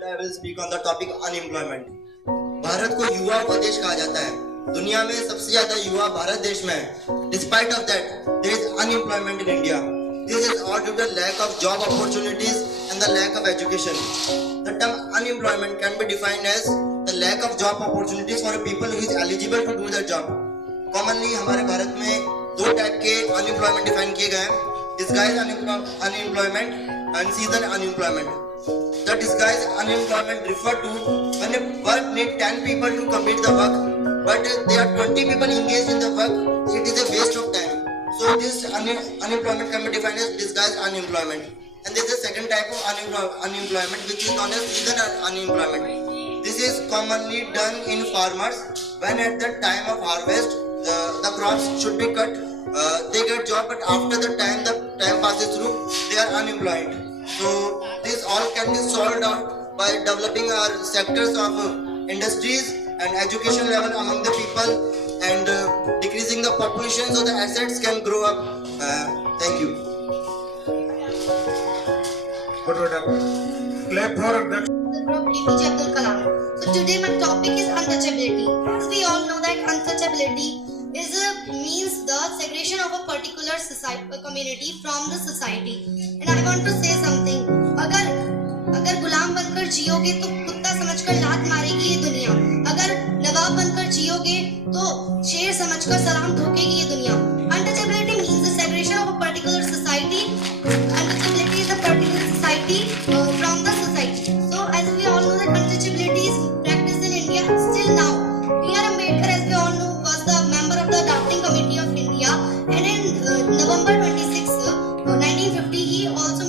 I will speak on the topic unemployment. Bharat को युवाओं का देश कहा जाता है. दुनिया में सबसे ज्यादा युवा भारत देश में है. Despite of that, there is unemployment in India. This is all due to the lack of job opportunities and the lack of education. The term unemployment can be defined as the lack of job opportunities for people who is eligible to do the job. Commonly हमारे भारत में दो type के unemployment define किए गए हैं. Disguised unemployment and seasonal unemployment. The disguised unemployment refer to when a work need 10 people to complete the work, but there are 20 people engaged in the work. It is a waste of time. So this unemployment can be defined as disguised unemployment. And there is a second type of unemployment which is known as seasonal unemployment. This is commonly done in farmers when at the time of harvest the crops should be cut. They get job, but after the time passes through, they are unemployed. So this all can be solved out by developing our sectors of industries and education level among the people and decreasing the population so the assets can grow up. Thank you. Clap for Dr. APJ Abdul Kalam. So today my topic is untouchability. As we all know that untouchability means the segregation of a particular community from the society. And I want to say something. अगर गुलाम बनकर जियोगे तो कुत्ता समझकर लात मारेगी ये दुनिया. अगर नवाब बनकर जियोगे तो शेर समझकर सलाम ठोकेगी ये दुनिया. Untouchability means the segregation of a particular society. Untouchability is the particular society from the society. So as we all know that untouchability is practiced in India still now. B.R. Ambedkar, as we all know, was the member of the drafting committee of India, and in November 26, 1950, he also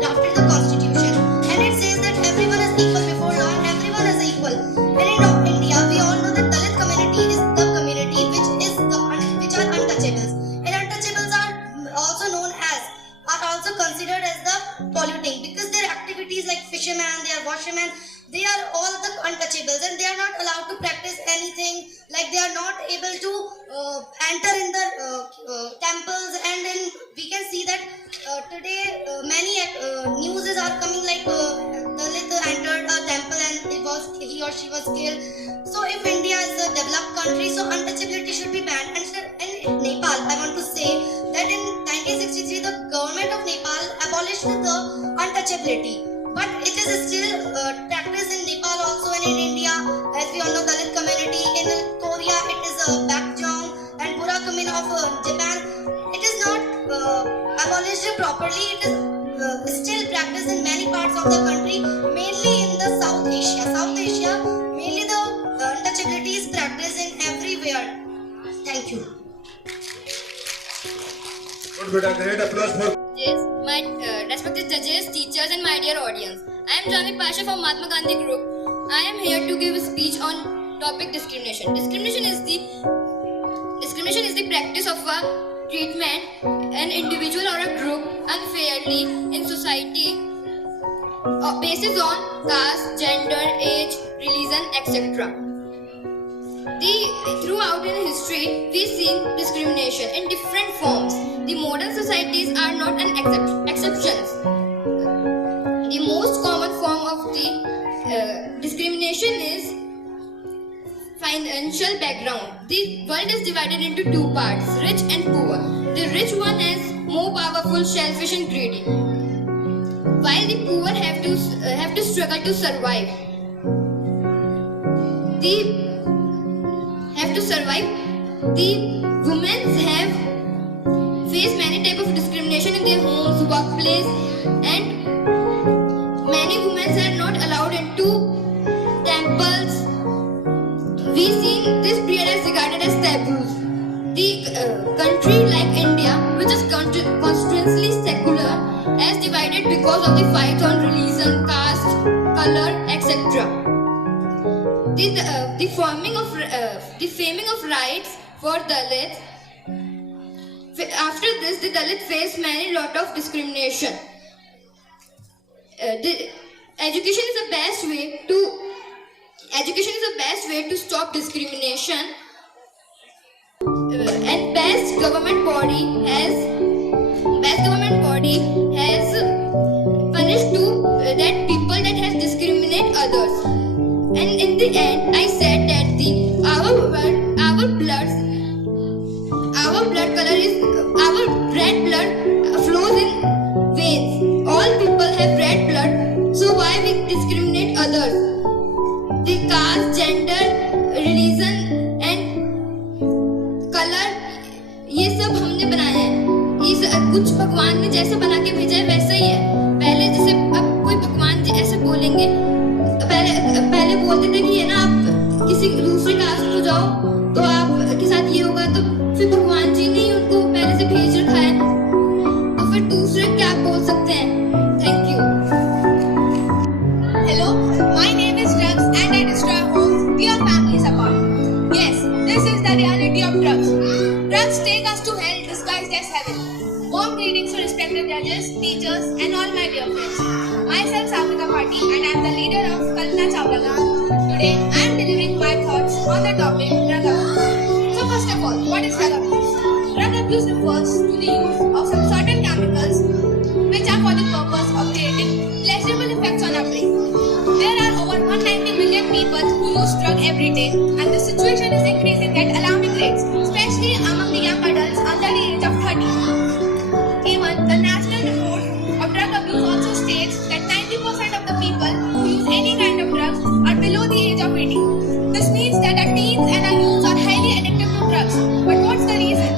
drafted the constitution, and it says that everyone is equal before law and everyone is equal. And in India, we all know that Dalit community is the community which are untouchables, and untouchables are also considered as the polluting because their activities like fishermen, they are washermen. They are all the untouchables and they are not allowed to practice anything, like they are not able to enter in the temples. And then we can see that today many news are coming like Dalit entered a temple and he or she was killed. So if India is a developed country, so untouchability should be banned. And in Nepal, I want to say that in 1963 the government of Nepal abolished the untouchability. But it is still practiced in Nepal also and in India. As we all know, Dalit community. In Korea, it is Baekjeong and Burakumin of Japan. It is not abolished properly. It is still practiced in many parts of the country, mainly in the South Asia. South Asia, mainly the untouchability is practiced in everywhere. Thank you. Great applause for My respected judges, teachers and my dear audience. I am Janvi Pasha from Mahatma Gandhi Group. I am here to give a speech on topic discrimination. Discrimination is the practice of a treatment an individual or a group unfairly in society based on caste, gender, age, religion, etc. Throughout in history, we see discrimination in different forms. The modern societies are not an exceptions. The most common form of the discrimination is financial background. The world is divided into two parts, rich and poor. The rich one is more powerful, selfish and greedy, while the poor have to struggle to survive. The women have faced many types of discrimination in their homes, workplace, and many women are not allowed into temples. We see this period as regarded as taboos. The country like India, which is constantly secular, is divided because of the fight on religion, caste, color, etc. The faming of rights for Dalits. After this, the Dalit faced many lot of discrimination. Education is the best way to stop discrimination. And best government body has punished that people that has discriminate others. And in the end, I said that our blood color is our red blood flows in veins. All people have red blood, so why we discriminate others? The caste, gender, religion and color ये सब हमने बनाया है. ये कुछ भगवान ने जैसा बना के भेजा है वैसा ही है. पहले जैसे अब कोई भगवान जी ऐसे बोलेंगे, पहले बोलते थे कि ये ना आप किसी दूसरे कास्ट में जाओ तो आपके साथ ये होगा, तो फिर भगवान जी ने ही उनको पहले से भेज रखा है, तो फिर दूसरे क्या बोल सकते हैं. Thank you. Hello, my name is Drugs and I destroy homes, tear families apart. Yes, this is the reality of drugs. Drugs take us to hell disguised as heaven. Warm greetings to respected judges, teachers and all my dear friends. Myself Safika Bhatti and I am the leader of Kalpana Chawla Gang. Today I am delivering my thoughts on the topic drug abuse. So first of all, what is drug abuse? Drug abuse refers to the use of some certain chemicals which are for the purpose of creating pleasurable effects on our brain. There are over 190 million people who use drugs every day and the situation is increasing at alarming rates, especially among the young adults under the age of 30. Even the national report of drug abuse also states that 90% of the people who use any kind of drugs are below the age of 18. This means that our teens and our youths are highly addicted to drugs. But what's the reason?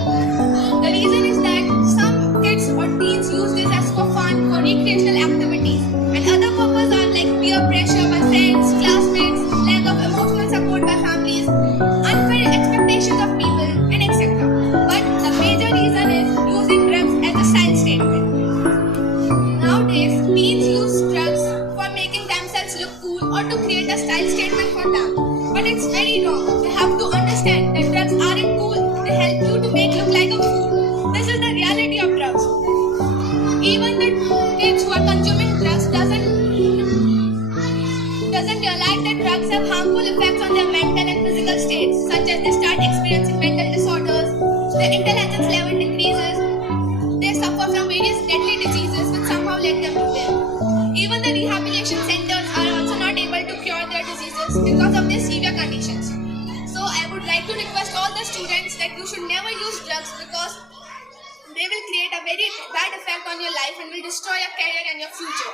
The reason is that some kids or teens use this as for fun, for recreational activities, and other purposes are like peer pressure by friends, classmates, lack of emotional support by families, unfair expectations of people, and etc. But the major reason is using drugs as a style statement. Nowadays, teens use drugs for making themselves look cool or to create a style statement for them. But it's very wrong. You have to understand that drugs aren't cool. They help you to make look like a fool. This is the reality of drugs. Even the kids who are consuming drugs doesn't realize that drugs have harmful effects on their mental and physical states, such as they start experiencing mental disorders, their intelligence level decreases, they suffer from various deadly diseases which somehow let them to live. Even the rehabilitation centers are also not able to cure their diseases because of their severe conditions. So I would like to request all the students that you should never use drugs because they will create a very bad effect on your life and will destroy your career and your future.